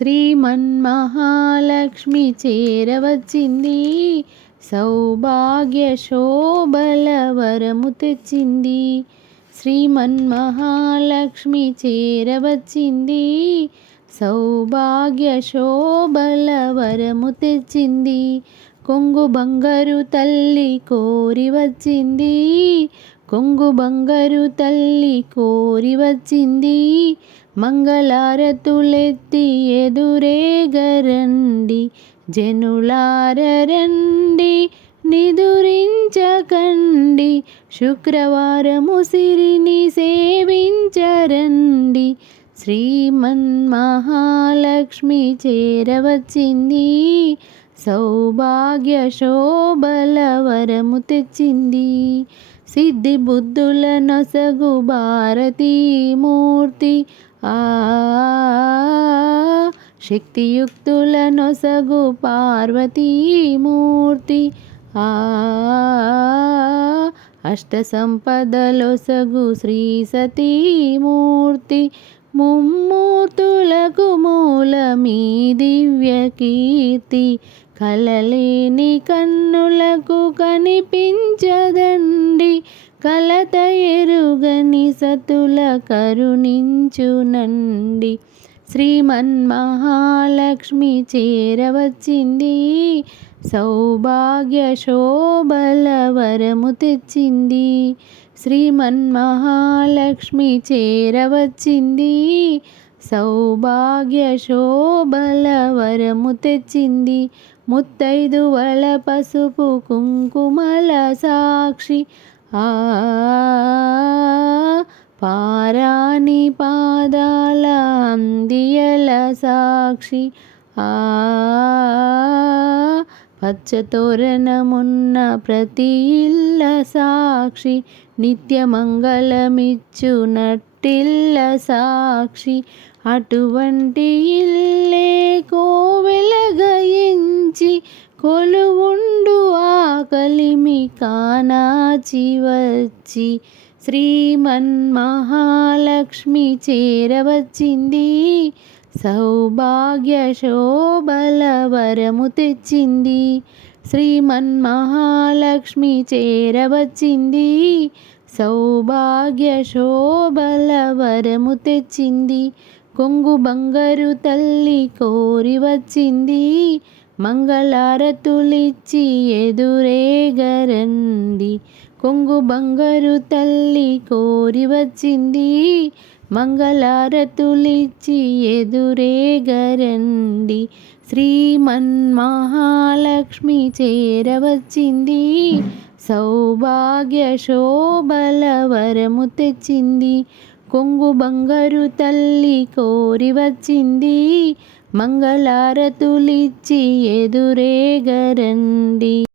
శ్రీమన్మహాలక్ష్మి చేరవచ్చింది, సౌభాగ్య శోభల వరము తెచ్చింది. శ్రీమన్మహాలక్ష్మి చేరవచ్చింది, సౌభాగ్య శోభల వరము తెచ్చింది. కొంగు బంగారు తల్లి కోరి వచ్చింది, కొంగు బంగారు తల్లి కోరి వచ్చింది. మంగళారతులెత్తి ఎదురేగరండి, జనులారండి నిదురించకండి. శుక్రవారము సిరిని సేవించరండి, శ్రీమన్మహాలక్ష్మి చేరవచ్చింది, సౌభాగ్య శోభల వరము తెచ్చింది. సిద్ధి బుద్ధుల నొసగు భారతీమూర్తి, శక్తియుక్తుల నొసగు పార్వతీమూర్తి, అష్ట సంపదలొసగు శ్రీ సతీమూర్తి. ముమ్మూర్తులకు మూలమీ దివ్య కీర్తి, కలలేని కన్నులకు కనిపించదండి. కలత ఎరుగని సతుల కరుణించునండి. శ్రీమన్మహాలక్ష్మి చేరవచ్చింది, సౌభాగ్య శోభల వరము తెచ్చింది. శ్రీమన్మహాలక్ష్మి చేరవచ్చింది, సౌభాగ్య శోభల వరము తెచ్చింది. ముత్తైదువల పసుపు కుంకుమల సాక్షి, పారాని పాదాల అందియల సాక్షి, పచ్చతోరణమున్న ప్రతి ఇల్ల సాక్షి, నిత్యమంగళమిచ్చు నట్టిల్ల సాక్షి. అటువంటి ఇల్లే కోవెలగయించి కొలువుండు ఆకలిమి కానాచి వచ్చి. శ్రీమన్మహాలక్ష్మి చేరవచ్చింది, సౌభాగ్య శోభల వరము తెచ్చింది. శ్రీమన్మహాలక్ష్మి చేరవచ్చింది, సౌభాగ్య శోభల వరము తెచ్చింది. కొంగు బంగారు తల్లి కోరి వచ్చింది, మంగళారతులిచ్చి ఎదురేగరండి. కొంగు బంగారు తల్లి కోరి వచ్చింది, మంగళారతులిచ్చి ఎదురేగరండి. శ్రీమన్మహాలక్ష్మి చేరవచ్చింది, సౌభాగ్య శోభల వరము తెచ్చింది. కొంగు బంగారు తల్లి కోరి వచ్చింది, మంగళారతులిచ్చి ఎదురేగరండి.